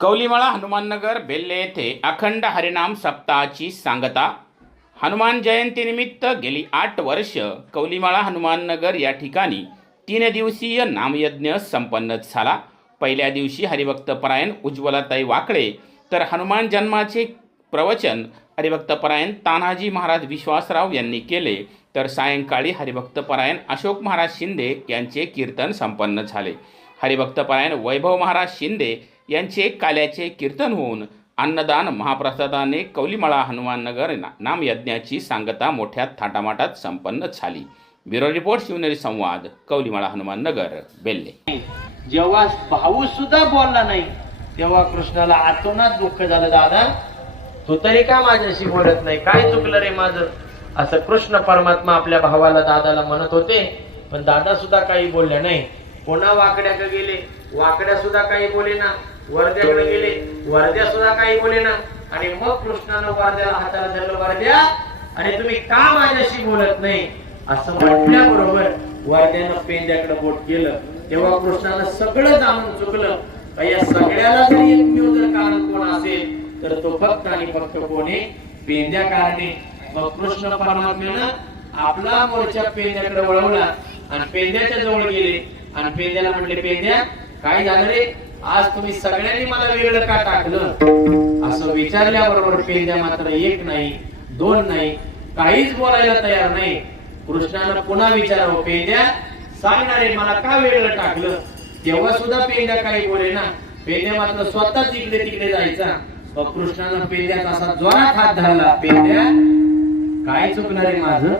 कौलीमाळा हनुमाननगर बेल्ले येथे अखंड हरिनाम सप्ताहाची सांगता. हनुमान जयंतीनिमित्त गेली आठ वर्ष कौलीमाळा हनुमाननगर या ठिकाणी तीन दिवसीय नामयज्ञ संपन्न झाला. पहिल्या दिवशी हरिभक्तपरायण उज्ज्वलाताई वाकळे तर हनुमान जन्माचे प्रवचन हरिभक्तपरायण तानाजी महाराज विश्वासराव यांनी केले. तर सायंकाळी हरिभक्तपरायण अशोक महाराज शिंदे यांचे कीर्तन संपन्न झाले. हरिभक्तपरायण वैभव महाराज शिंदे यांचे काल्याचे कीर्तन होऊन अन्नदान महाप्रसादाने कौलीमळा हनुमाननगर ना- नामयज्ञाची सांगता मोठ्या थाटामाटात संपन्न झाली. ब्युरो रिपोर्ट शिवनेरी संवाद कौलीमळा हनुमाननगर बेल्ले. जेव्हा भाऊ सुद्धा बोलला नाही तेव्हा कृष्णाला आतोनात दुःख झालं दादा तू तरी का माझ्याशी बोलत नाही? काय चुकलं रे माझं? असं कृष्ण परमात्मा आपल्या भावाला दादाला म्हणत होते. पण दादा सुद्धा काही बोलले नाही. पुन्हा वाकड्या गेले. वाकड्या सुद्धा काही बोले ना. वरद्याकडे गेले. वरद्या सुद्धा काही बोले ना. आणि मग कृष्णानं वरद्याला हाताला धरलं वरद्या आणि तुम्ही का माझ्याशी बोलत नाही? असं म्हटल्याबरोबर वरद्यानं पेंद्याकडे बोट केलं. तेव्हा कृष्णानं सगळं जाणून चुकलं. या सगळ्याला जरी एकमेव जर कारण कोण असेल तर तो फक्त आणि फक्त कोणी पेंद्या कारणे. मग कृष्ण परमात्म्यानं आपला मोर्चा पेंद्याकडे वळवला आणि पेंद्याच्या जवळ गेले. आणि पेंद्याला म्हणले पेंद्या काय झालं रे? आज तुम्ही सगळ्यांनी मला वेगळं का टाकलं? असं विचारल्याबरोबर पेंद्या मात्र एक नाही दोन नाही काहीच बोलायला तयार नाही. कृष्णानं पुन्हा विचारावं पेंद्या सांगणारे मला का वेगळं टाकलं? तेव्हा सुद्धा पेंड्या काही बोले ना. पेंड्या मात्र स्वतःच इकडे तिकडे जायचा. मग कृष्णानं पेंद्यात असा जोरात हात धरला पेंद्या काय चुकणार आहे माझं?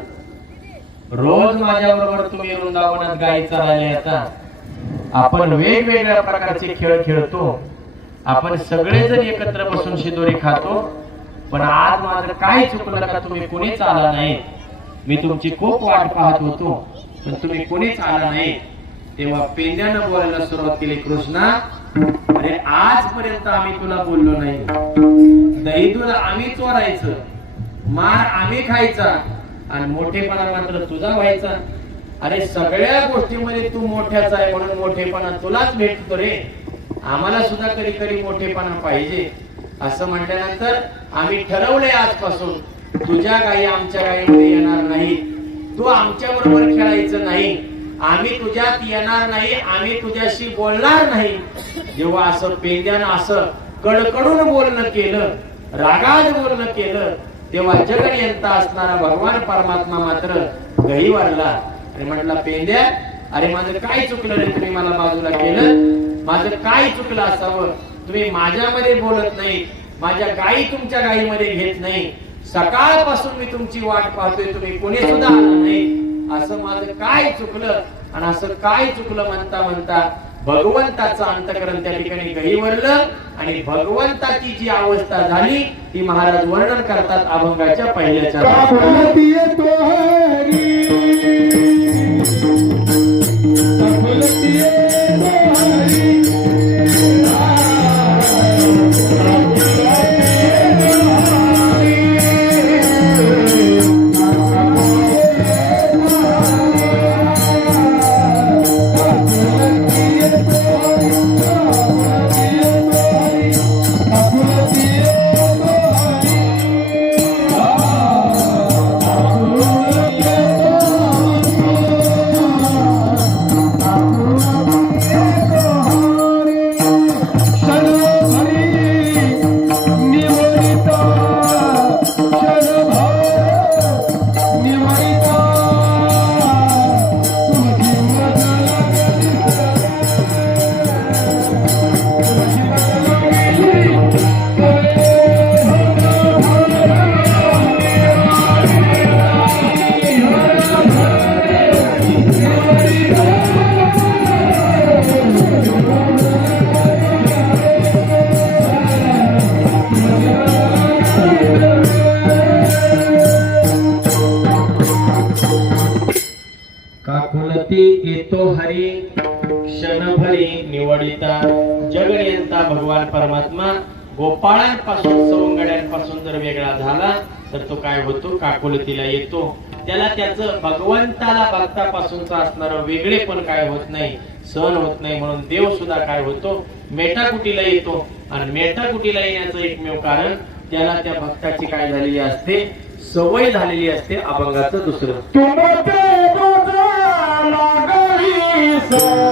रोज माझ्या बरोबर तुम्ही वृंदावनात गायचा राहिले आता आपण वेगवेगळ्या प्रकारचे खेळ खेळतो. आपण सगळेजण एकत्र बसून शिदोरी खातो. पण आज माझं काय चुकलं का तुम्ही कुणीच आला नाही. मी तुमची खूप वाट पाहत होतो. पण तुम्ही कुणीच आला नाही. तेव्हा पेंड्यानं बोलायला सुरुवात केली कृष्णा अरे आजपर्यंत आम्ही तुला बोललो नाही. दही दूध आम्ही चोरायचं मार आम्ही खायचा आणि मोठेपणा मात्र तुझा व्हायचा. अरे सगळ्या गोष्टीमध्ये तू मोठ्याच आहे म्हणून मोठेपणा तुलाच भेटतो रे. आम्हाला सुद्धा कधी कधी मोठेपणा पाहिजे. असं म्हटल्यानंतर आम्ही ठरवलंय आजपासून तुझ्या गाई आमच्या गाईमध्ये येणार नाही. तू आमच्या बरोबर खेळायचं नाही. आम्ही तुझ्यात येणार नाही आम्ही तुझ्याशी बोलणार नाही. जेव्हा असं पेंद्यानं असं कडकडून बोलणं केलं रागात बोलणं केलं तेव्हा जगनियंता असणारा भगवान परमात्मा मात्र गही वाढला म्हटला पेंद्या अरे माझं काय चुकलं रे तुम्ही मला बाजूला केलं? माझं काय चुकलं असावं? तुम्ही माझ्यामध्ये बोलत नाही माझ्या गाई तुमच्या गाईमध्ये घेत नाही. सकाळपासून मी तुमची वाट पाहतोय तुम्ही कोणी सुद्धा आलं नाही. असं माझं काय चुकलं? आणि असं काय चुकलं म्हणता म्हणता भगवंताचं अंतकरण त्या ठिकाणी गहीवरलं आणि भगवंताची जी अवस्था झाली ती महाराज वर्णन करतात अभंगाच्या पहिल्याच्या भक्ती येतो हरी. क्षणभरी निवडिता जगनियंता भगवान परमात्मा. गोपाळांपासून सवंगड्यांपासून जर वेगळा झाला तर तो काय होतो? काकुलतीला येतो. त्याला त्याचं भगवंताला भक्तापासूनचं असणारं वेगळे पण काय होत नाही. सहन होत नाही म्हणून देव सुद्धा काय होतो? मेटाकुटीला येतो. आणि मेटाकुटीला येण्याचं एकमेव कारण त्याला त्या भक्ताची काय झालेली असते? सवय झालेली असते अभंगाचं दुसरं. Margarita.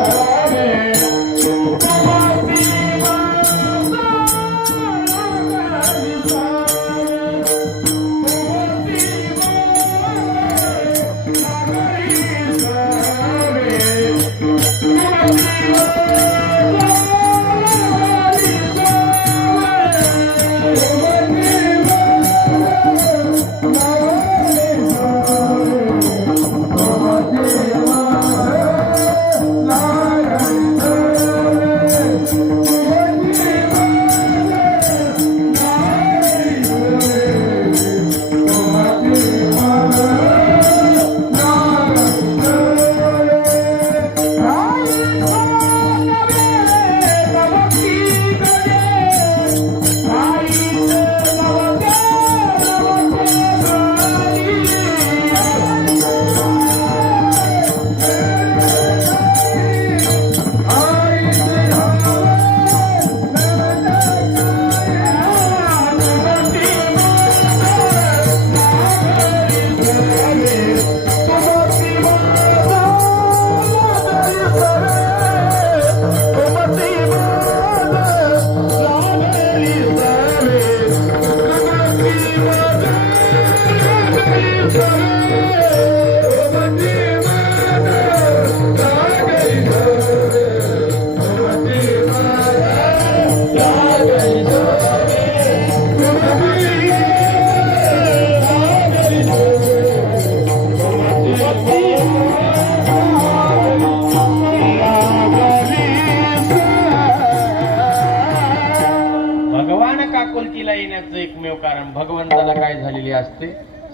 भगवान येण्याचं एकमेव कारण भगवंताला काय झालेली असते?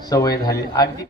सवय झाली. अगदी